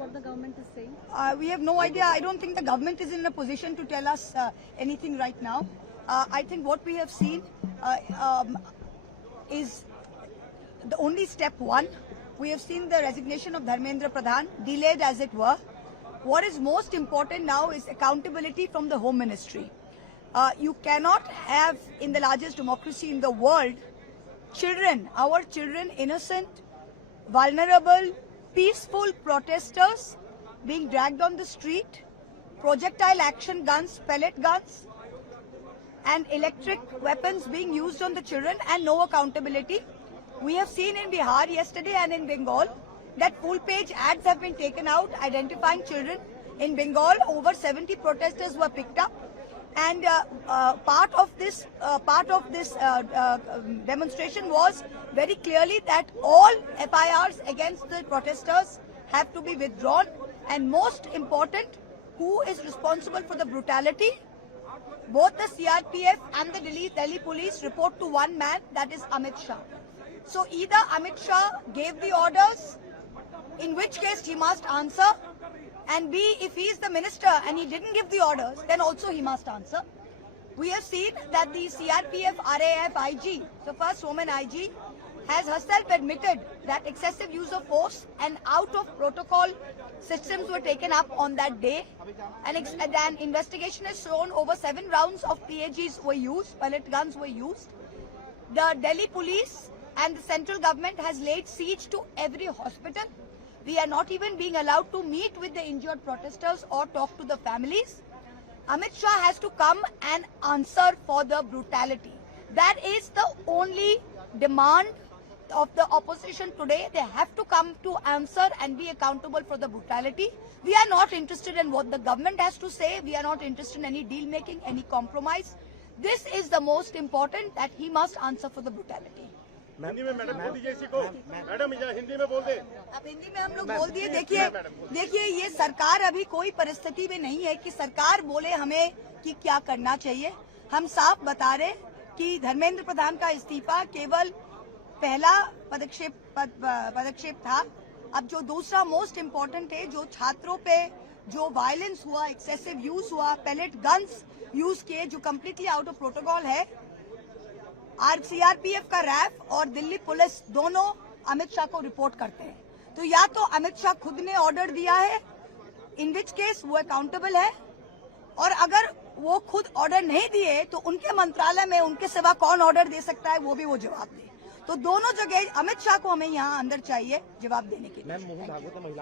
what the government is saying? We have no idea. I don't think the government is in a position to tell us anything right now. I think what we have seen is the only step one. We have seen the resignation of Dharmendra Pradhan, delayed as it were. What is most important now is accountability from the Home Ministry. You cannot have, in the largest democracy in the world, children, our children, innocent, vulnerable, peaceful protesters being dragged on the street, projectile action guns, pellet guns, and electric weapons being used on the children, and no accountability. We have seen in Bihar yesterday and in Bengal that full-page ads have been taken out identifying children. In Bengal, over 70 protesters were picked up, and part of this demonstration was very clearly that all FIRs against the protesters have to be withdrawn, and most important, who is responsible for the brutality? Both the CRPF and the Delhi police report to one man, that is Amit Shah. So either Amit Shah gave the orders, in which case he must answer, and B, if he is the minister and he didn't give the orders, then also he must answer. We have seen that the CRPF RAF IG, the first woman IG, has herself admitted that excessive use of force and out of protocol systems were taken up on that day. And an investigation has shown over 7 rounds of PAGs were used, pellet guns were used. The Delhi police and the central government has laid siege to every hospital. We are not even being allowed to meet with the injured protesters or talk to the families. Amit Shah has to come and answer for the brutality. That is the only demand of the opposition today. They have to come to answer and be accountable for the brutality. We are not interested in what the government has to say. We are not interested in any deal making, any compromise. This is the most important, that he must answer for the brutality. Hindi में madam बोल दीजिए इसी को। Madam Hindi में बोल दे। अब हिंदी में हम लोग बोल दिए। देखिए ये सरकार अभी कोई परिस्थिति में नहीं है कि सरकार बोले हमें कि क्या करना चाहिए। हम साफ बता रहे कि धर्मेंद्र प्रधान का इस्तीफा केवल पहला पदक्षेप था। अब जो दूसरा मोस्ट इम्पोर्टेंट है, जो छात्रों पे जो वायलेंस हुआ, एक्सेसिव यूज हुआ, पैलेट गन्स यूज किए, जो कम्प्लीटली आउट ऑफ प्रोटोकॉल है, CRPF का रैफ और दिल्ली पुलिस दोनों अमित शाह को रिपोर्ट करते हैं। तो या तो अमित शाह खुद ने ऑर्डर दिया है, इन विच केस वो अकाउंटेबल है, और अगर वो खुद ऑर्डर नहीं दिए तो उनके मंत्रालय में उनके सिवा कौन ऑर्डर दे सकता है, वो भी वो जवाब दे। तो दोनों जगह अमित शाह को हमें यहाँ अंदर चाहिए जवाब देने के लिए।